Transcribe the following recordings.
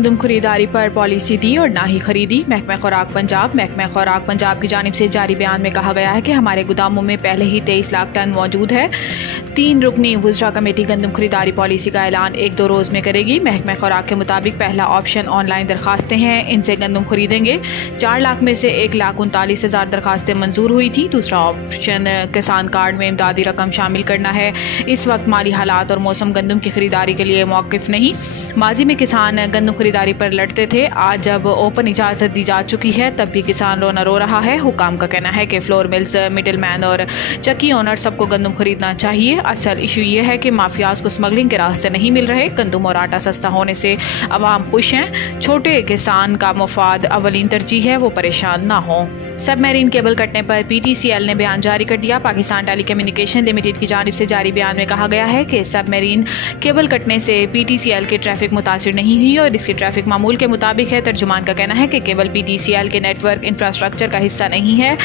गंदम खरीदारी पर पॉलिसी दी और ना ही खरीदी। महकमा खुराक पंजाब की जानिब से जारी बयान में कहा गया है कि हमारे गोदामों में पहले ही 23 लाख टन मौजूद है। 3 रुकनी वुज़रा कमेटी गंदम खरीदारी पॉलिसी का ऐलान 1-2 रोज़ में करेगी। महकमा खुराक के मुताबिक पहला ऑप्शन ऑनलाइन दरखास्तें हैं, इनसे गंदम खरीदेंगे। 4 लाख में से 1,39,000 दरखास्तें मंजूर हुई थी। दूसरा ऑप्शन किसान कार्ड में इमदादी रकम शामिल करना है। इस वक्त माली हालात और मौसम गंदम की खरीदारी के लिए मौक़िफ़ नहीं। माजी में किसान गंदम खरीदारी पर लड़ते थे, आज जब ओपन इजाज़त दी जा चुकी है तब भी किसान रोना रो रहा है। हुकाम का कहना है कि फ्लोर मिल्स, मिडिल मैन और चक्की ओनर सबको गंदम खरीदना चाहिए। असल इशू ये है कि माफियाज को स्मगलिंग के रास्ते नहीं मिल रहे। गंदम और आटा सस्ता होने से अवाम खुश हैं। छोटे किसान का मुफाद अवलीन तरजीह है, वो परेशान ना हो। सबमरीन केबल कटने पर PTCL ने बयान जारी कर दिया। पाकिस्तान टेलीकम्युनिकेशन लिमिटेड की जानिब से जारी बयान में कहा गया है कि सबमरीन केबल कटने से PTCL की ट्रैफिक मुतासिर नहीं हुई और इसकी ट्रैफिक मामूल के मुताबिक है। तर्जुमान का कहना है कि केबल PTCL के नेटवर्क इंफ्रास्ट्रक्चर का हिस्सा नहीं है।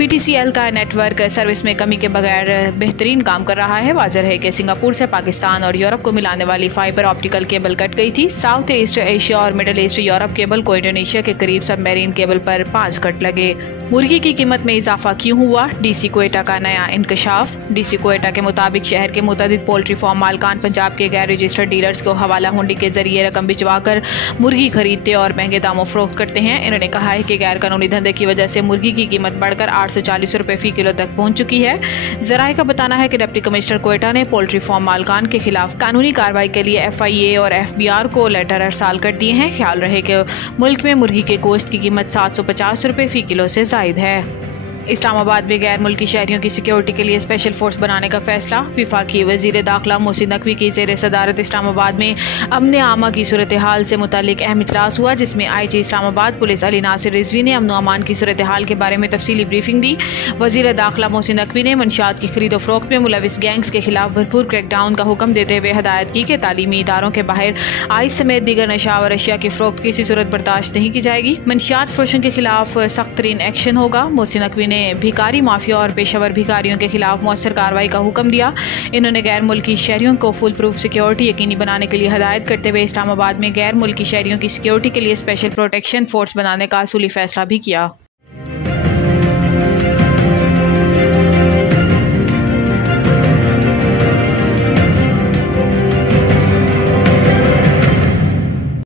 PTCL का नेटवर्क सर्विस में कमी के बगैर बेहतरीन काम कर रहा है। वाज़ेह है कि सिंगापुर से पाकिस्तान और यूरोप को मिलाने वाली फाइबर ऑप्टिकल केबल कट गई थी। साउथ ईस्ट एशिया और मिडल ईस्ट यूरोप केबल को इंडोनेशिया के करीब सबमरीन केबल पर 5 कट लगे। मुर्गी की कीमत में इजाफा क्यों हुआ? DC क्वेटा का नया इंकशाफ। DC क्वेटा के मुताबिक शहर के मुतअद्दिद पोल्ट्री फार्म मालकान पंजाब के गैर रजिस्टर्ड डीलर्स को हवाला हुंडी के जरिए रकम भिजवाकर मुर्गी खरीदते और महंगे दामों फरोख्त करते हैं। इन्होंने कहा है कि गैर कानूनी धंधे की वजह से मुर्गी की कीमत बढ़कर 840 रुपये फी किलो तक पहुंच चुकी है। जराये का बताना है कि डिप्टी कमिश्नर क्वेटा ने पोल्ट्री फार्म मालकान के खिलाफ कानूनी कार्रवाई के लिए FIA और FBR को लेटर अरसाल कर दिए हैं। ख्याल रहे कि मुल्क में मुर्गी के गोश्त की कीमत 750 रुपये फी किलो से जायद है। इस्लामाबाद में गैर मुल्की शहरियों की सिक्योरिटी के लिए स्पेशल फोर्स बनाने का फैसला। वफाकी वज़ीर दाखिला मोहसिन नकवी की ज़ेर सदारत इस्लामाबाद में अमन आमा की सूरत हाल से मुतालिक अहम इजलास हुआ, जिसमें IG इस्लामाबाद पुलिस अली नासिर रिजवी ने अमन अमान की सूरत हाल के बारे में तफसीली ब्रीफिंग दी। वज़ीर दाखिला मोहसिन नकवी ने मंशियात की खरीदो फरोख्त में मुलविस गैंग्स के खिलाफ भरपूर क्रैकडाउन का हुक्म देते हुए हदायत की कि तालीमी इदारों के बाहर आइस समेत दीगर नशावर अशिया की फरोख्त किसी सूरत बर्दाश्त नहीं की जाएगी। मंशियात फरोशों के खिलाफ सख्त तरीन एक्शन होगा। मोहसिन नकवी ने भिकारी माफिया और पेशेवर भिकारियों के खिलाफ मौसर कार्रवाई का हुक्म दिया। इन्होंने गैर मुल्की शहरियों को फुल प्रूफ सिक्योरिटी यकीनी बनाने के लिए हदायत करते हुए इस्लामाबाद में गैर मुल्की शहरियों की सिक्योरिटी के लिए स्पेशल प्रोटेक्शन फोर्स बनाने का असूली फैसला भी किया।